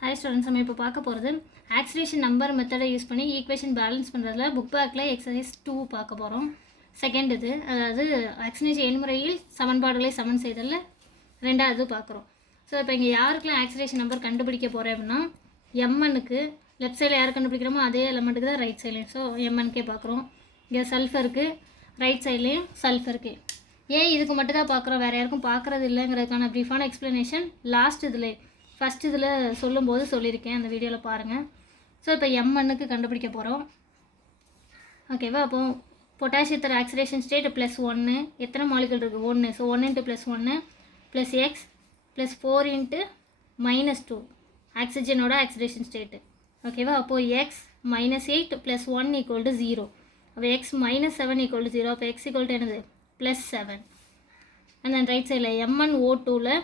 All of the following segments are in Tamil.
ஹாய் ஸ்டூடெண்ட்ஸ் நம்ம இப்போ பார்க்க போகிறது ஆக்சிலேஷன் நம்பர் மெத்தடை யூஸ் பண்ணி ஈக்குவேஷன் பேலன்ஸ் பண்ணுறதுல புக் பேக்கில் எக்ஸசைஸ் டூ பார்க்க போகிறோம் செகண்ட் இது அதாவது ஆக்சிலேஷன் எண்முறையில் சமன்பாடுகளை சமன் செய்ததில் ரெண்டாவது பார்க்குறோம். ஸோ இப்போ இங்கே யாருக்கெல்லாம் ஆக்சிலேஷன் நம்பர் கண்டுபிடிக்க போகிறேன் அப்படின்னா எம்எனுக்கு லெஃப்ட் சைடில் யார் கண்டுபிடிக்கிறோமோ அதே எலமெண்ட்டுக்கு தான் ரைட் சைட்லேயும் ஸோ எம்என்கே பார்க்குறோம். இங்கே சல்ஃபருக்கு ரைட் சைட்லேயும் சல்ஃபருக்கு ஏன் இதுக்கு மட்டும் தான் பார்க்குறோம்? வேறு யாருக்கும் பார்க்குறது இல்லைங்கிறதுக்கான ப்ரீஃபான எக்ஸ்ப்ளனேஷன் லாஸ்ட் இதுலேயே ஃபஸ்ட் இதில் சொல்லும்போது சொல்லியிருக்கேன். அந்த வீடியோவில் பாருங்கள் ஸோ இப்போ எம்என்னுக்கு கண்டுபிடிக்க போகிறோம் ஓகேவா அப்போ பொட்டாசியத்தோட ஆக்சிடேஷன் ஸ்டேட் ப்ளஸ் ஒன்று எத்தனை மாலிகள் இருக்குது ஒன்று ஸோ ஒன் இன்ட்டு ப்ளஸ் ஒன்று plus x plus four into minus two ஆக்சிஜனோட oxidation state ஓகேவா அப்போது x minus eight plus one equal to zero அப்போ x minus seven equal to zero அப்போ எக்ஸ் ஈக்குவல் டு என்னது? Plus seven and then right சைடில் எம்என் ஓ டூவில்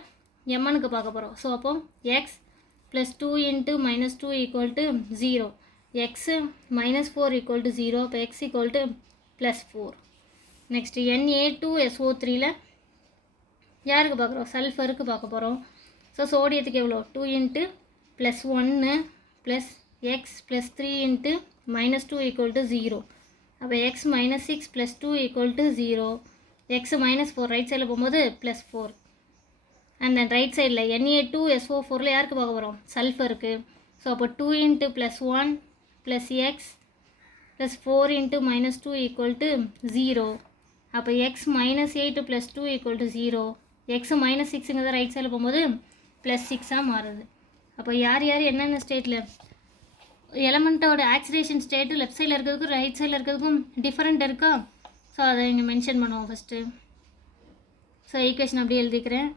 எம்எனுக்கு பார்க்க போகிறோம் ஸோ அப்போ x plus two into minus two equal to zero x minus four equal to zero இப்போ x equal to plus four next N A two S O த்ரீல யாருக்கு பார்க்குறோம் சல்ஃபருக்கு பார்க்க போகிறோம் ஸோ சோடியத்துக்கு எவ்வளோ? டூ இன்ட்டு ப்ளஸ் ஒன்று plus x plus three into minus two equal to zero அப்போ x minus six plus two equal to zero x minus four right சைடில் போகும்போது plus four and then right சைடில் N A two S O ஃபோரில் யாருக்கு பார்க்க போகிறோம் சல்ஃபருக்கு ஸோ அப்போ two into plus one plus x plus four into minus two equal to zero அப்போ x minus eight plus two equal to zero x minus சிக்ஸுங்கிறத right சைடில் போகும்போது ப்ளஸ் சிக்ஸாக மாறுது. அப்போ யார் யார் என்னென்ன ஸ்டேட்டில் எலமெண்ட்டோட ஆக்சிடேஷன் ஸ்டேட்டு லெஃப்ட் சைடில் இருக்கிறதுக்கும் ரைட் சைடில் இருக்கிறதுக்கும் டிஃப்ரெண்ட் இருக்கா? ஸோ அதை இங்கே மென்ஷன் பண்ணுவோம் ஃபஸ்ட்டு ஸோ ஈக்குவேஷன் அப்படியே எழுதிக்கிறேன்.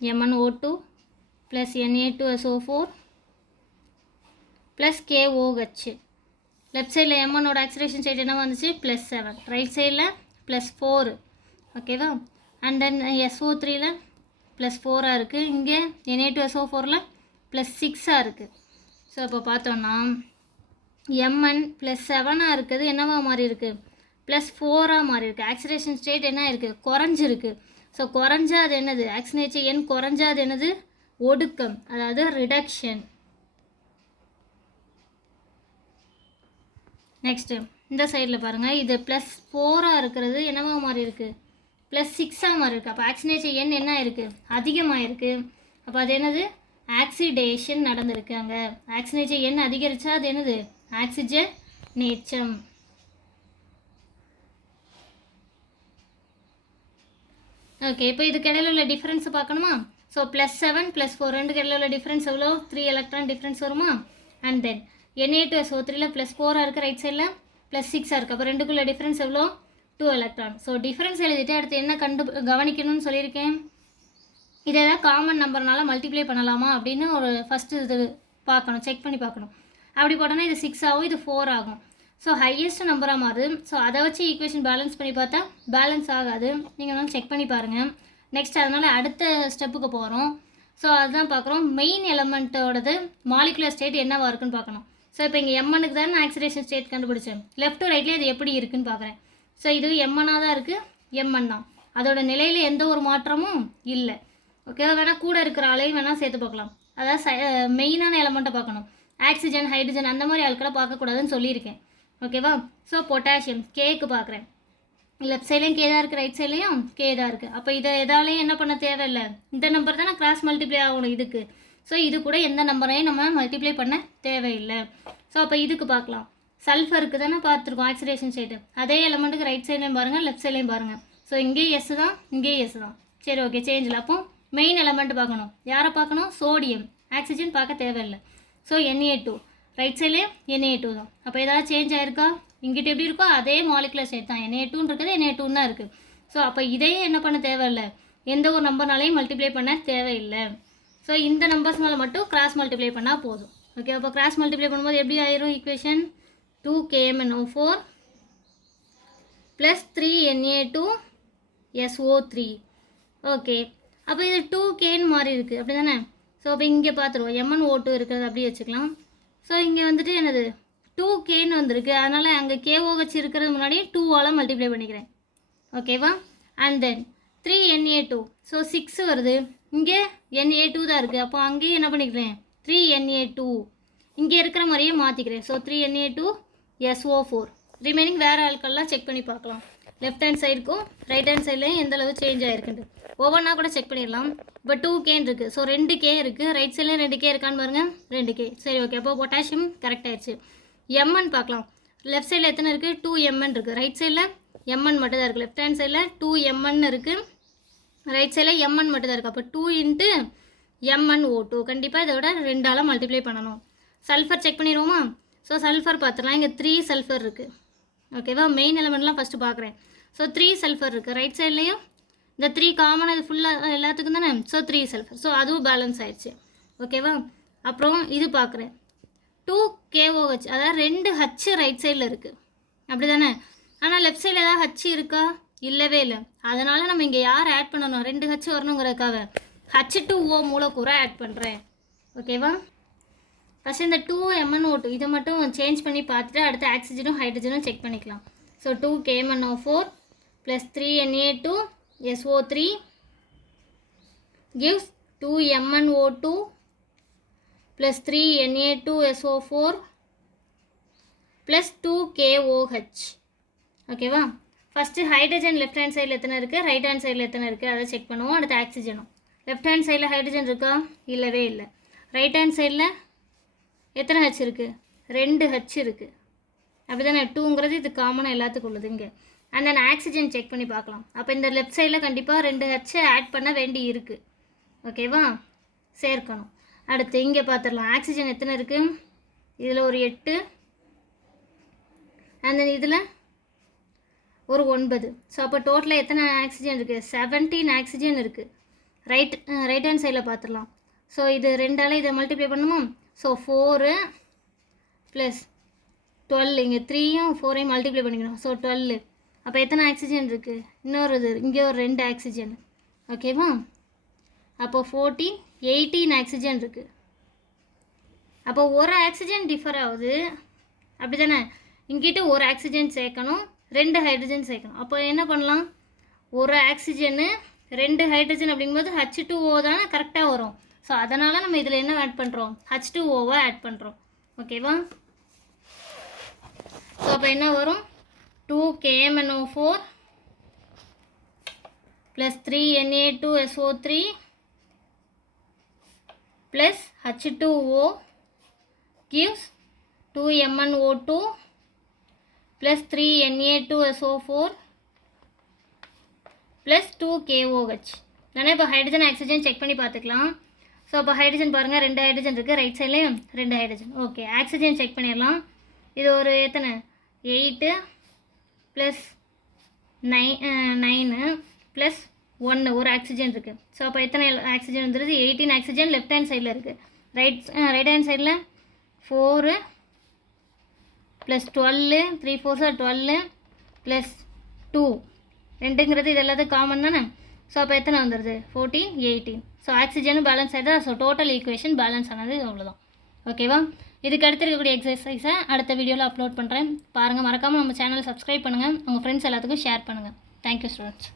M N O two plus KOH four plus left சைடில் எம்மனோட ஆக்சிடேஷன் சைடு என்ன வந்துச்சு? ப்ளஸ் செவன் ரைட் சைடில் ப்ளஸ் ஃபோரு ஓகேவா அண்ட் தென் எஸ்ஓ த்ரீயில் ப்ளஸ் ஃபோராக இருக்குது இங்கே N A two S O ஃபோரில் ப்ளஸ் சிக்ஸாக இருக்குது ஸோ இப்போ பார்த்தோன்னா எம்என் ப்ளஸ் செவனாக இருக்குது. என்னவா மாறி இருக்குது ப்ளஸ் ஃபோராக மாறி இருக்குது ஆக்சிடேஷன் ஸ்டேட் என்ன இருக்குது குறைஞ்சிருக்கு. ஸோ குறைஞ்சா அது என்னது? ஆக்சினேச்சர் எண் குறைஞ்சா அது என்னது? ஒடுக்கம் அதாவது ரிடக்ஷன் நெக்ஸ்ட்டு இந்த சைடில் பாருங்கள் இது ப்ளஸ் ஃபோராக இருக்கிறது. என்னவா மாதிரி இருக்குது ப்ளஸ் சிக்ஸாக மாதிரி இருக்குது அப்போ ஆக்சினேச்சர் எண் என்ன இருக்குது அதிகமாக இருக்குது அப்போ அது என்னது? ஆக்சிடேஷன் நடந்திருக்கு அங்கே. ஆக்சினேச்சர் எண் அதிகரித்தா அது என்னது? ஆக்சிஜன் நேச்சம். ஓகே இப்போ இதுக்கு இடையில உள்ள டிஃப்ரென்ஸ் பார்க்கணுமா? So plus seven plus four ரெண்டுக்கு இடையில உள்ள டிஃப்ரென்ஸ் எவ்வளோ? த்ரீ எலக்ட்ரான் டிஃப்ரென்ஸ் வருமா? And then N A two S O த்ரீல ப்ளஸ் ஃபோராக இருக்குது ரைட் சைடில் ப்ளஸ் சிக்ஸாக இருக்குது அப்போ ரெண்டுக்குள்ள டிஃப்ரென்ஸ் எவ்வளோ? டூ எலக்ட்ரான் ஸோ டிஃப்ரென்ஸ் எழுதிட்டு அடுத்து என்ன கண்டு கவனிக்கணும்னு சொல்லியிருக்கேன்? இதை ஏதாவது காமன் நம்பர்னால மல்டிப்ளை பண்ணலாமா? அப்படின்னு ஒரு ஃபஸ்ட்டு இது பார்க்கணும். செக் பண்ணி பார்க்கணும். அப்படி போட்டோன்னா இது சிக்ஸ் ஆகும் இது ஃபோர் ஆகும். ஸோ ஹையஸ்ட் நம்பராக மாறுது. ஸோ அதை வச்சு ஈக்குவேஷன் பேலன்ஸ் பண்ணி பார்த்தா பேலன்ஸ் ஆகாது. நீங்கள் வந்து செக் பண்ணி பாருங்கள் நெக்ஸ்ட் அதனால் அடுத்த ஸ்டெப்புக்கு போகிறோம் ஸோ அதுதான் பார்க்குறோம். மெயின் எலமெண்ட்டோடது மாலிகுலர் ஸ்டேட் என்னவா இருக்குன்னு பார்க்கணும். ஸோ இப்போ இங்கே எம்எனுக்கு தானே ஆக்சிடேஷன் ஸ்டேட் கண்டுபிடிச்சேன். லெஃப்ட் டு ரைட்லேயே அது எப்படி இருக்குன்னு பார்க்குறேன். ஸோ இது எம்என்னாக தான் இருக்குது எம்என் தான். அதோட நிலையில் எந்த ஒரு மாற்றமும் இல்லை. ஓகேவா வேணால் கூட இருக்கிற ஆளையும் வேணால் சேர்த்து பார்க்கலாம். அதாவது மெயினான எலமெண்ட்டை பார்க்கணும். ஆக்சிஜன் ஹைட்ரஜன் அந்த மாதிரி ஆட்களை பார்க்கக்கூடாதுன்னு சொல்லியிருக்கேன். ஓகேவா? ஸோ பொட்டாசியம் கேக்கு பார்க்குறேன். லெஃப்ட் சைட்லேயும் கே தான் இருக்குது ரைட் சைட்லேயும் கே தான் இருக்குது அப்போ இதை எதாலையும் என்ன பண்ண தேவையில்லை? இந்த நம்பர் தான் கிராஸ் மல்டிப்ளை ஆகணும் இதுக்கு. ஸோ இது கூட எந்த நம்பரையும் நம்ம மல்டிப்ளை பண்ண தேவையில்லை. ஸோ அப்போ இதுக்கு பார்க்கலாம். சல்ஃபருக்கு தானே பார்த்துருக்கோம் ஆக்சிடேஷன் சைடு அதே எலமெண்ட்டுக்கு ரைட் சைட்லேயும் பாருங்கள் லெஃப்ட் சைட்லேயும் பாருங்கள் ஸோ இங்கேயும் எஸ் தான் இங்கேயும் எஸ் தான். சரி ஓகே சேஞ்சில் அப்போ மெயின் எலமெண்ட் பார்க்கணும். யாரை பார்க்கணும்? சோடியம் ஆக்சிஜன் பார்க்க தேவையில்லை. So N A two right சைட்லேயும் என்ஏ டூ தான். அப்போ ஏதாவது சேஞ்ச் ஆயிருக்கா? இங்கிட்ட எப்படி இருக்கோ அதே மாலிகுலர் ஸ்டேட் தான். என்ஏ டூன்னு இருக்குது என்ஏ டூன்னு தான் இருக்குது ஸோ அப்போ இதையே என்ன பண்ண தேவையில்லை? எந்த ஒரு நம்பர்னாலையும் மல்டிப்ளை பண்ண தேவையில்லை. ஸோ இந்த நம்பர்ஸ்னால மட்டும் கிராஸ் மல்டிப்ளை பண்ணால் போதும். ஓகே அப்போ கிராஸ் மல்டிப்ளை பண்ணும்போது எப்படி ஆயிரும் equation two K M N O four plus three N A two S O three okay அப்போ இது டூ கேன்னு மாறி இருக்குது அப்படி தானே ஸோ அப்போ இங்கே பார்த்துருவோம் எம்என் ஓ டூ இருக்கிறது அப்படியே வச்சுக்கலாம். ஸோ இங்கே வந்துட்டு என்னது? டூ கேன்னு வந்திருக்கு. அதனால் அங்கே கேஓஹெச் இருக்கிறது முன்னாடி டூவால் மல்டிப்ளை பண்ணிக்கிறேன். ஓகேவா and then three N A two so six வருது. இங்கே என்ஏ டூ தான் இருக்குது அப்போ அங்கேயும் என்ன பண்ணிக்கிறேன்? த்ரீ என்ஏ டூ இங்கே இருக்கிற மாதிரியே மாற்றிக்கிறேன் so three N A two S O four remaining வேறு ஆட்கள்லாம் செக் பண்ணி பார்க்கலாம். லெஃப்ட் ஹேண்ட் சைடுக்கும் ரைட் ஹேண்ட் சைட்லையும் எந்த அளவு சேஞ்ச் ஆகிருக்குண்டு ஒவ்வொன்றா கூட செக் பண்ணிடலாம். இப்போ டூ கேன்னு இருக்குது ஸோ ரெண்டு கே இருக்குது ரைட் சைட்லேயும் ரெண்டு கே இருக்கான்னு பாருங்கள் ரெண்டு கே சரி ஓகே அப்போ பொட்டாசியம் கரெக்ட் ஆயிடுச்சு எம்என் பார்க்கலாம். லெஃப்ட் சைடில் எத்தனை இருக்குது டூ எம்என் இருக்குது ரைட் சைடில் எம்என் மட்டும் தான் இருக்குது லெஃப்ட் ஹேண்ட் சைடில் டூ எம்என் இருக்குது ரைட் சைடில் எம்என் மட்டும் தான் இருக்குது அப்போ two into M N O two கண்டிப்பாக இதோட ரெண்டால் மல்டிப்ளை பண்ணணும். சல்ஃபர் செக் பண்ணிடுவோமா? ஸோ சல்ஃபர் பார்த்துடலாம் இங்கே த்ரீ சல்ஃபர் இருக்குது ஓகேவா மெயின் எலமெண்ட்லாம் ஃபஸ்ட்டு பார்க்குறேன். ஸோ த்ரீ சல்ஃபர் இருக்குது ரைட் சைட்லேயும் இந்த த்ரீ காமன் அது ஃபுல்லாக எல்லாத்துக்கும் தானே? ஸோ த்ரீ சல்ஃபர் ஸோ அதுவும் பேலன்ஸ் ஆயிடுச்சு. ஓகேவா அப்புறம் இது பார்க்குறேன். டூ கேஓஹெச் அதாவது ரெண்டு ஹச்சு ரைட் சைடில் இருக்குது அப்படி தானே ஆனால் லெஃப்ட் சைடில் ஏதாவது ஹச்சு இருக்கா? இல்லவே இல்லை. அதனால் நம்ம இங்கே யார் ஆட் பண்ணணும்? ரெண்டு ஹச்சு வரணுங்கிறதுக்காக ஹச் டூ ஓ மூலக்கூற ஆட் பண்ணுறேன் ஓகேவா ஃபஸ்ட் இந்த டூ எம்என் ஓ டூ இதை மட்டும் சேஞ்ச் பண்ணி பார்த்துட்டு அடுத்து ஆக்சிஜனும் ஹைட்ரஜனும் செக் பண்ணிக்கலாம். So two K M N O four plus three N A two S O three gives 2MnO2 plus 3Na2SO4 plus 2KOH ஓகேவா ஃபஸ்ட்டு ஹைட்ரஜன் லெஃப்ட் ஹேண்ட் சைடில் எத்தனை இருக்குது ரைட் ஹேண்ட் சைடில் எத்தனை இருக்குது அதை செக் பண்ணுவோம். அடுத்து ஆக்சிஜனும். லெஃப்ட் ஹேண்ட் சைடில் ஹைட்ரஜன் இருக்கா? இல்லவே இல்லை. ரைட் ஹேண்ட் சைடில் எத்தனை ஹச் இருக்குது ரெண்டு ஹச் இருக்குது அப்படி தானே டூங்கிறது இது காமனாக எல்லாத்துக்கும் உள்ளது இங்கே. அண்ட் தென் ஆக்சிஜன் செக் பண்ணி பார்க்கலாம். அப்போ இந்த லெஃப்ட் சைடில் கண்டிப்பாக ரெண்டு ஹச்சை ஆட் பண்ண வேண்டி இருக்குது ஓகேவா சேர்க்கணும். அடுத்து இங்கே பார்த்துடலாம் ஆக்சிஜன் எத்தனை இருக்குது இதில் ஒரு எட்டு. அண்ட் தென் இதில் ஒரு ஒன்பது. ஸோ அப்போ டோட்டலாக எத்தனை ஆக்சிஜன் இருக்குது செவன்டீன் ஆக்சிஜன் இருக்குது ரைட் ரைட் ஹேண்ட் சைடில் பார்த்துடலாம் ஸோ இது ரெண்டால் இதை மல்டிப்ளை பண்ணுமா? ஸோ ஃபோரு ப்ளஸ் டுவெல் இங்கே த்ரீயும் ஃபோரையும் மல்டிப்ளை பண்ணிக்கணும். ஸோ டுவெல் அப்போ எத்தனை ஆக்சிஜன் இருக்குது இன்னொரு இது இங்கே ஒரு ரெண்டு ஆக்சிஜன் ஓகேவா அப்போ ஃபோர்டீன் எயிட்டீன் ஆக்சிஜன் இருக்குது அப்போ ஒரு ஆக்சிஜன் டிஃபர் ஆகுது. அப்படி தானே இங்கிட்ட ஒரு ஆக்சிஜன் சேர்க்கணும் ரெண்டு ஹைட்ரஜன் சேர்க்கணும். அப்போ என்ன பண்ணலாம்? ஒரு ஆக்சிஜனு ரெண்டு ஹைட்ரஜன் அப்படிங்கும்போது ஹச் டூ ஓ தானே கரெக்டாக வரும். ஸோ அதனால் நம்ம இதில் என்ன ஆட் பண்ணுறோம் ஹச் டூ ஓவை ஆட் பண்ணுறோம் ஓகேவா ஸோ அப்போ என்ன வரும்? Two K M N O four plus three N A two S O three plus H two O gives 2MnO2 plus 3Na2SO4 plus 2KOH நானே இப்போ ஹைட்ரஜன் ஆக்சிஜன் செக் பண்ணி பார்த்துக்கலாம். ஸோ அப்போ ஹைட்ரஜன் பாருங்கள் ரெண்டு ஹைட்ரஜன் இருக்குது ரைட் சைட்லேயும் ரெண்டு ஹைட்ரஜன் ஓகே ஆக்சிஜன் செக் பண்ணிடலாம். இது ஒரு எத்தனை? Eight plus nine nine plus ஒன்று ஒரு ஆக்சிஜன் இருக்குது ஸோ அப்போ எத்தனை ஆக்சிஜன் வந்துருது எயிட்டீன் ஆக்சிஜன் லெஃப்ட் ஹேண்ட் சைடில் இருக்குது ரைட் ரைட் ஹேண்ட் சைடில் four plus twelve three four sir twelve plus two ரெண்டுங்கிறது இது எல்லாத்துக்கும் காமன் தானே? ஸோ அப்போ எத்தனை வந்துடுது ஃபோர்டீன் எயிட்டீன் ஸோ ஆக்சிஜனும் பேலன்ஸ் ஆகிடுது ஸோ டோட்டல் ஈக்குவேஷன் பேலன்ஸ் ஆனது அவ்வளோதான் ஓகேவா இதுக்கு அடுத்து இருக்கக்கூடிய எக்ஸசைஸை அடுத்த வீடியோவில் அப்லோட் பண்ணுறேன் பாருங்கள் மறக்காமல் நம்ம சேனலை சப்ஸ்கிரைப் பண்ணுங்கள் உங்கள் ஃப்ரெண்ட்ஸ் எல்லாத்துக்கும் ஷேர் பண்ணுங்கள் தேங்க்யூ ஸ்டூடெண்ட்ஸ்